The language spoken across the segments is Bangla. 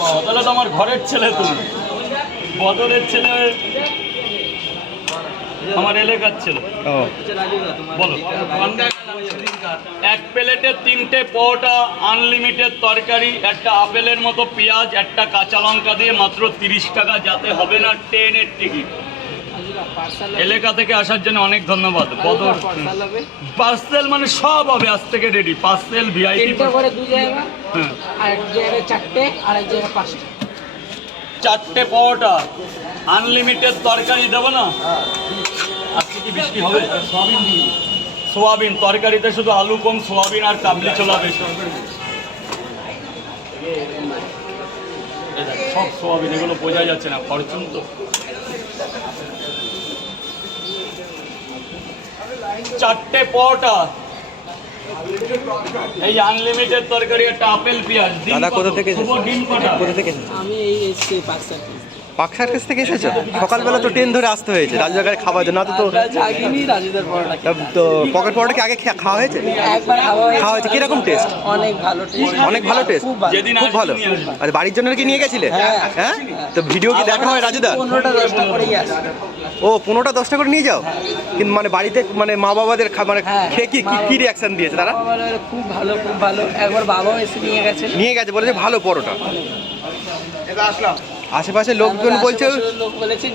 তাহলে তো আমার ঘরের ছেলে, তুমি বদলের ছেলে, আমার এলাকার ছেলে। বলো। এক প্লেটে 3টে পরোটা, আনলিমিটেড তরকারি, একটা আপেলের মতো পেঁয়াজ, একটা কাঁচা লঙ্কা দিয়ে মাত্র 30 টাকা, যাতে হবে না ট্রেনের টিকিট। এলাকা থেকে আসার জন্য অনেক ধন্যবাদ। বদর পার্সেল মানে সব হবে আজ থেকে রেডি। পার্সেল ভিআইপি করে 2 জায়গা, আর এক জায়গায় 4টে, আর এক জায়গায় 5টে। 4টে পরোটা, আনলিমিটেড তরকারি দেবো না? আজকে কি বৃষ্টি হবে? সোয়াবিন তরকারিতে শুধু আলু কম, সোয়াবিন আর কাবলি ছোলা বেশি। সব সোয়াবিন, এগুলো বোঝা যাচ্ছে না, ফরচুন তো। 4টে পরোটা, এই আনলিমিটেড তরকারি, একটা আপেল পেঁয়াজ। দাদা কোথা থেকে আমি এই এসছি পার্সেল। পাক সার্কাস থেকে এসেছো? সকালবেলা তো ট্রেন ধরে আসতে হয়েছে রাজুদার খাবার জন্য। তো জাগিনি রাজুদার পরোটা। তো পকেট পরোটা কি আগে খাওয়া হয়েছে? একবার খাওয়া হয়েছে। কিরকম টেস্ট? অনেক ভালো টেস্ট। অনেক ভালো টেস্ট, যেদিন খুব ভালো। আচ্ছা, বাড়ির জন্য কি নিয়ে গেছিলে? হ্যাঁ। তো ভিডিও কি দেখা হয় রাজুদা? 15টা 10টা করেই আসে। ও 15টা 10টা করে নিয়ে যাও? কিন্তু মানে বাড়িতে মানে মা বাবাদের মানে খেয়ে কি রিয়াকশন দিয়েছে তারা? খুব ভালো, খুব ভালো। একবার বাবাও এসে নিয়ে গেছে, বলেছে ভালো পরোটা। আশেপাশে লোকজন বলছে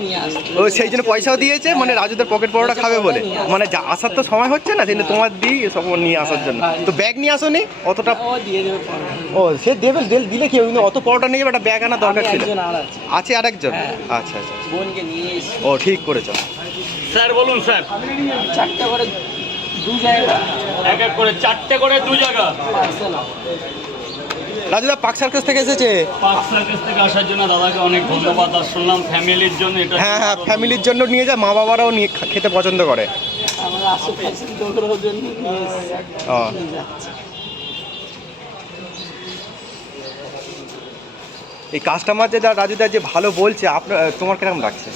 নিয়ে আসতে, ও সেই জন্য পয়সাও দিয়েছে, মানে রাজুদের পকেট পরোটা খাবে বলে। মানে আসার তো সময় হচ্ছে না, সেই জন্য তোমার দিই সব নিয়ে আসার জন্য। তো ব্যাগ নিয়ে আসো নি অতটা? ও সে দেবে, দিলে কি কিন্তু অত পরোটা নিয়ে একটা ব্যাগ আনা দরকার ছিল। আছে আরেকজন? আচ্ছা আচ্ছা, বোনকে নিয়ে এসে। ও ঠিক করেছ। স্যার বলুন স্যার। 4টে করে 2 জায়গা, এক এক করে 4টে করে 2 জায়গা। রাজুদা পাক সার্কাস থেকে এসেছে। পাক সার্কাস থেকে আসার জন্য দাদাকে অনেক ধন্যবাদ। আর শুনলাম ফ্যামিলির জন্য এটা। হ্যাঁ, ফ্যামিলির জন্য নিয়ে যায়, মা বাবারাও নিয়ে খেতে পছন্দ করে। আমরা আশেপাশে দোকানের জন্য নিয়ে এসেছি। এই কাস্টমার যে রাজুদা যে ভালো বলছে, আপনার তোমার কিরকম লাগছে?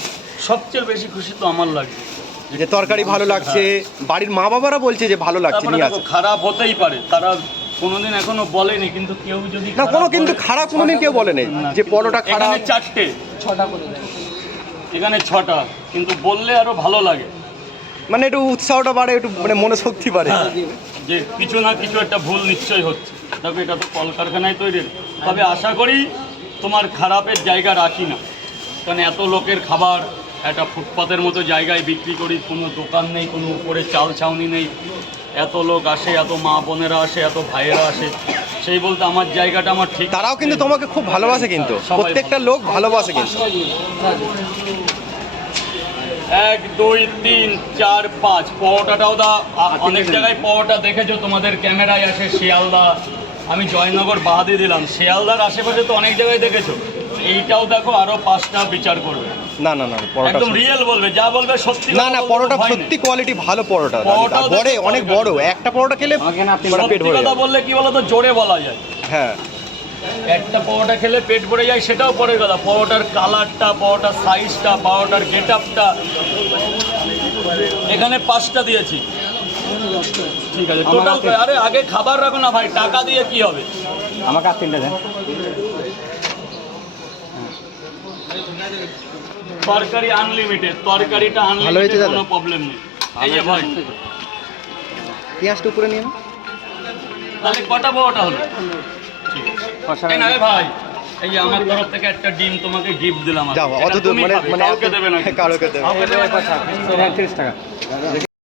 সবচেয়ে বেশি খুশি তো আমার লাগছে যে তরকারি ভালো লাগছে, বাড়ির মা বাবারা বলছে যে ভালো লাগছে, নিয়ে আসে। খারাপ হতেই পারে, তারা কোনোদিন এখনো বলেনি, কিন্তু কেউ যদি না কিন্তু খারাপ কোনোদিন কেউ বলেনি যে পরোটা খারাপ। 4টে 6টা করে দেয়, এখানে 6টা, কিন্তু বললে আরো ভালো লাগে, মানে একটু উৎসাহটা বাড়ে, একটু মানে মনে শক্তি বাড়ে যে কিছু না কিছু একটা ভুল নিশ্চয়ই হচ্ছে। তবে এটা তো কলকারখানায় তৈরি। তবে আশা করি তোমার খারাপের জায়গা রাখি না, কারণ এত লোকের খাবার একটা ফুটপাতের মতো জায়গায় বিক্রি করি, কোনো দোকান নেই, কোনো উপরে চাল ছাউনি নেই, এত লোক আসে, এত মা বোনেরা আসে, এত ভাইয়েরা আসে, সেই বলতে আমার জায়গাটা আমার ঠিক। তারাও কিন্তু তোমাকে খুব ভালোবাসে, কিন্তু প্রত্যেকটা লোক ভালোবাসে কিন্তু। 1 2 3 4 5 পরোটাটাও দা। অনেক জায়গায় পরোটা দেখেছো, তোমাদের ক্যামেরায় আসে শিয়ালদা, আমি জয়নগর বাহাদি দিলাম, শিয়ালদার আশেপাশে তো অনেক জায়গায় দেখেছো। এইটাও দেখো, আরো 5টা বিচার করবে। না পরোটা একদম রিয়েল বলবে, যা বলবে সত্যি। না পরোটা সত্যি কোয়ালিটি ভালো। পরোটা বড়, অনেক বড়। একটা পরোটা খেলে পেট ভরে কথা বললে কি বলতো, জোরে বলা যায়। হ্যাঁ, একটা পরোটা খেলে পেট ভরে যায়, সেটাও পরের কথা। পরোটার কালারটা, পরোটার সাইজটা, পরোটার গেটআপটা। এখানে 5টা দিয়েছি, ঠিক আছে টোটাল। আরে আগে খাবার রাখো না ভাই, টাকা দিয়ে কি হবে? আমাকে আর 3টা দেন। তরকারি আনলিমিটেড, তরকারিটা আনলিমিটেড, কোনো প্রবলেম নেই। এই যে ভাই পেঁয়াজটা উপরে নিয়ে নাও। তাহলে কটা পরোটা হলো? ঠিক আছে না ভাই, এই যে আমার তরফ থেকে একটা ডিম তোমাকে গিফট দিলাম। যাও, অত মানে কাউকে দেবে না, কারোকে দেবে। 30 টাকা।